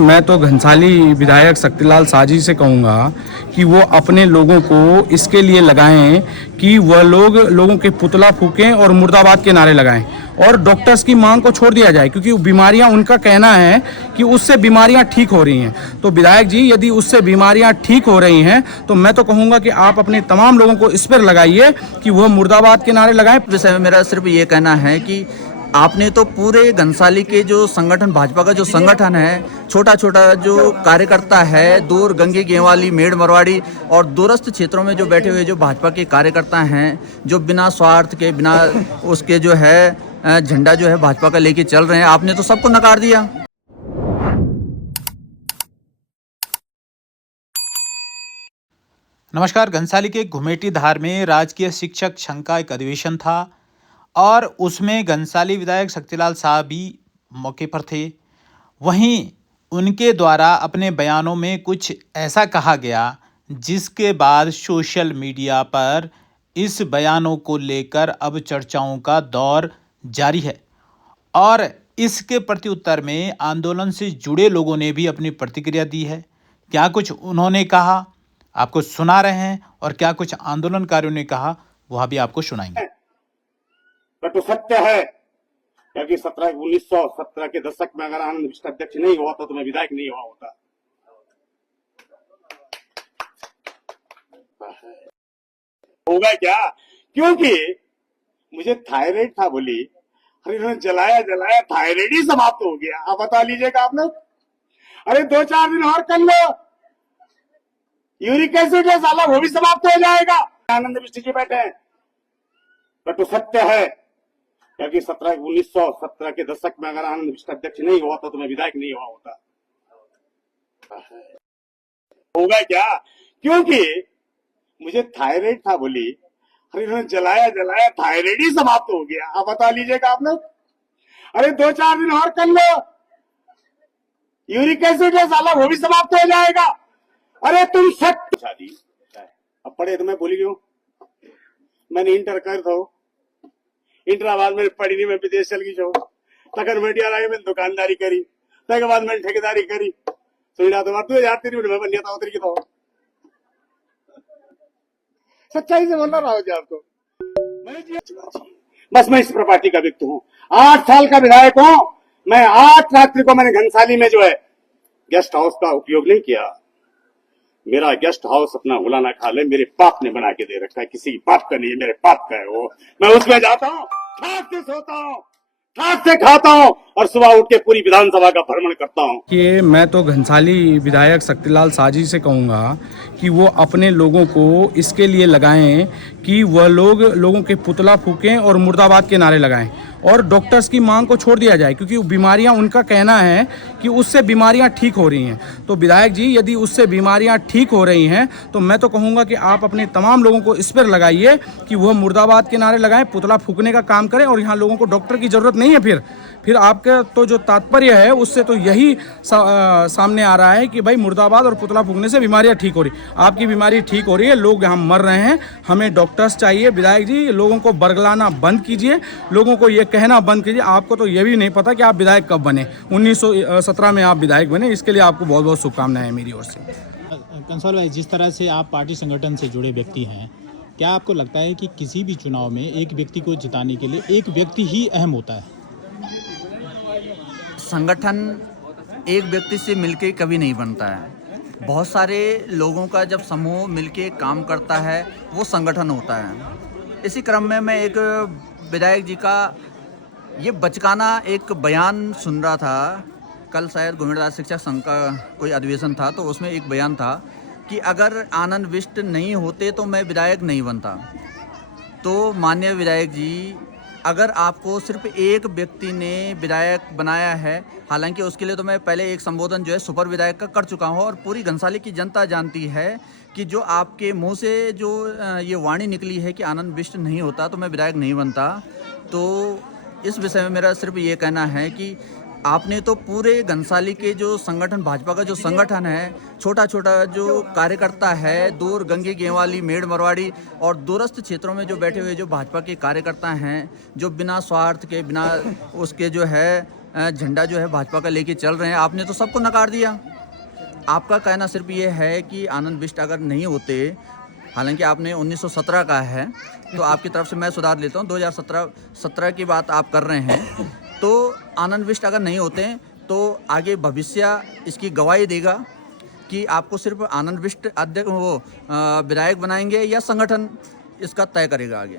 मैं तो घनसाली विधायक शक्तिलाल साजी से कहूँगा कि वो अपने लोगों को इसके लिए लगाएं कि वह लोगों के पुतला फूकें और मुर्दाबाद के नारे लगाएं और डॉक्टर्स की मांग को छोड़ दिया जाए, क्योंकि बीमारियां, उनका कहना है कि उससे बीमारियां ठीक हो रही हैं। तो विधायक जी, यदि उससे बीमारियां ठीक हो रही हैं तो मैं तो कहूँगा कि आप अपने तमाम लोगों को इस पर लगाइए कि वह मुर्दाबाद के नारे लगाएं। विषय में मेरा सिर्फ ये कहना है कि आपने तो पूरे घनसाली के जो संगठन, भाजपा का जो संगठन है, छोटा छोटा जो कार्यकर्ता है, दूर गंगे गेवाली, मेड़ मरवाड़ी और दूरस्थ क्षेत्रों में जो बैठे हुए जो भाजपा के कार्यकर्ता हैं, जो बिना स्वार्थ के, बिना उसके जो है झंडा जो है भाजपा का लेके चल रहे हैं, आपने तो सबको नकार दिया। नमस्कार। घनसाली के घुमेटी धार में राजकीय शिक्षक संघ का एक अधिवेशन था और उसमें घनसाली विधायक शक्तिलाल साहब भी मौके पर थे। वहीं उनके द्वारा अपने बयानों में कुछ ऐसा कहा गया जिसके बाद सोशल मीडिया पर इस बयानों को लेकर अब चर्चाओं का दौर जारी है और इसके प्रत्युत्तर में आंदोलन से जुड़े लोगों ने भी अपनी प्रतिक्रिया दी है। क्या कुछ उन्होंने कहा आपको सुना रहे हैं और क्या कुछ आंदोलनकारियों ने कहा वह भी आपको सुनाएंगे। तो सत्य है, क्योंकि 1917 के दशक में अगर आनंद विष्ट अध्यक्ष नहीं हुआ तो मैं विधायक नहीं हुआ होता। होगा क्या? क्योंकि मुझे थायराइड था, बोली अरे इन्होंने जलाया थायराइड ही समाप्त हो गया। अब बता लीजिएगा आप लोग, अरे 2-4 दिन और कर लो, यूरिक एसिड है साला, वो भी समाप्त हो जाएगा। आनंद विष्ट जी बैठे हैं। तो सत्य है, क्योंकि 1917 के दशक में अगर आनंद विष्ट अध्यक्ष नहीं हुआ तो मैं विधायक नहीं हुआ होता। होगा क्या? क्योंकि मुझे थायराइड था, बोली अरे इन्होंने जलाया थायराइड ही समाप्त हो गया। अब बता लीजिएगा आप लोग, अरे 2-4 दिन और कर लो, यूरिक एसिड है साला, वो भी समाप्त हो जाएगा। अरे तुम सत्य शादी अब पढ़े तो मैं भूल गया हूं। मैंने इंटर कर दो, इंटराबाद में पढ़ी नहीं, मैं विदेश चल गई छो। तकर मीडिया रही, मैंने दुकानदारी करी, तक बाद मैंने ठेकेदारी करी। सुना तो 2003 में बनिया था उतरी की तो सच्चाई से बोलना रहा हूं आपको। बस मैं इस प्रॉपर्टी का व्यक्ति हूं, 8 साल का विधायक हूं। मैं 8 रात्रि को मैंने घनसाली में जो है गेस्ट हाउस का उपयोग नहीं किया। मेरा गेस्ट हाउस अपना गुलाना खा ले, मेरे बाप ने बना के दे रखा है, किसी बाप का नहीं है, मेरे बाप का है वो। मैं उसमें जाता हूँ, ठाक से सोता हूँ, ठाक से खाता हूँ और सुबह उठ के पूरी विधानसभा का भ्रमण करता हूँ। कि मैं तो घनसाली विधायक शक्तिलाल साजी से कहूँगा कि वो अपने लोगों को इसके लिए लगाएं कि वह लोगों के पुतला फूकें और मुर्दाबाद के नारे लगाएं और डॉक्टर्स की मांग को छोड़ दिया जाए, क्योंकि बीमारियां, उनका कहना है कि उससे बीमारियां ठीक हो रही हैं। तो विधायक जी, यदि उससे बीमारियां ठीक हो रही हैं तो मैं तो कहूँगा कि आप अपने तमाम लोगों को इस पर लगाइए कि वह मुर्दाबाद के नारे लगाएं, पुतला फूकने का काम करें। और यहाँ लोगों को डॉक्टर की ज़रूरत नहीं है। फिर आपका तो जो तात्पर्य है उससे तो यही सामने आ रहा है कि भाई मुर्दाबाद और पुतला फूकने से बीमारियां ठीक हो रही। आपकी बीमारी ठीक हो रही है, लोग यहाँ मर रहे हैं, हमें डॉक्टर्स चाहिए। विधायक जी, लोगों को बरगलाना बंद कीजिए, लोगों को ये कहना बंद कीजिए। आपको तो ये भी नहीं पता कि आप विधायक कब बने, 1917 में आप विधायक बने। इसके लिए आपको बहुत बहुत शुभकामनाएं मेरी ओर से। कंसल भाई, जिस तरह से आप पार्टी संगठन से जुड़े व्यक्ति हैं, क्या आपको लगता है कि किसी भी चुनाव में एक व्यक्ति को जिताने के लिए एक व्यक्ति ही अहम होता है? संगठन एक व्यक्ति से मिलके कभी नहीं बनता है। बहुत सारे लोगों का जब समूह मिलके काम करता है वो संगठन होता है। इसी क्रम में मैं एक विधायक जी का ये बचकाना एक बयान सुन रहा था। कल शायद घुमेटी शिक्षक संघ का कोई अधिवेशन था, तो उसमें एक बयान था कि अगर आनंद विष्ट नहीं होते तो मैं विधायक नहीं बनता। तो माननीय विधायक जी, अगर आपको सिर्फ एक व्यक्ति ने विधायक बनाया है, हालांकि उसके लिए तो मैं पहले एक संबोधन जो है सुपर विधायक का कर चुका हूं और पूरी घनसाली की जनता जानती है कि जो आपके मुंह से जो ये वाणी निकली है कि आनंद विष्ट नहीं होता तो मैं विधायक नहीं बनता, तो इस विषय में मेरा सिर्फ ये कहना है कि आपने तो पूरे घनसाली के जो संगठन, भाजपा का जो संगठन है, छोटा छोटा जो कार्यकर्ता है, दूर गंगे गेवाली, मेड़ मरवाड़ी और दूरस्थ क्षेत्रों में जो बैठे हुए जो भाजपा के कार्यकर्ता हैं, जो बिना स्वार्थ के, बिना उसके जो है झंडा जो है भाजपा का लेके चल रहे हैं, आपने तो सबको नकार दिया। आपका कहना सिर्फ ये है कि आनंद बिष्ट अगर नहीं होते, हालांकि आपने 1917 का है, तो आपकी तरफ से मैं सुधार लेता हूँ, 2017 की बात आप कर रहे हैं, तो आनंद बिष्ट अगर नहीं होते तो आगे भविष्य इसकी गवाही देगा कि आपको सिर्फ आनंद बिष्ट अध्यक्ष विधायक बनाएंगे या संगठन इसका तय करेगा आगे।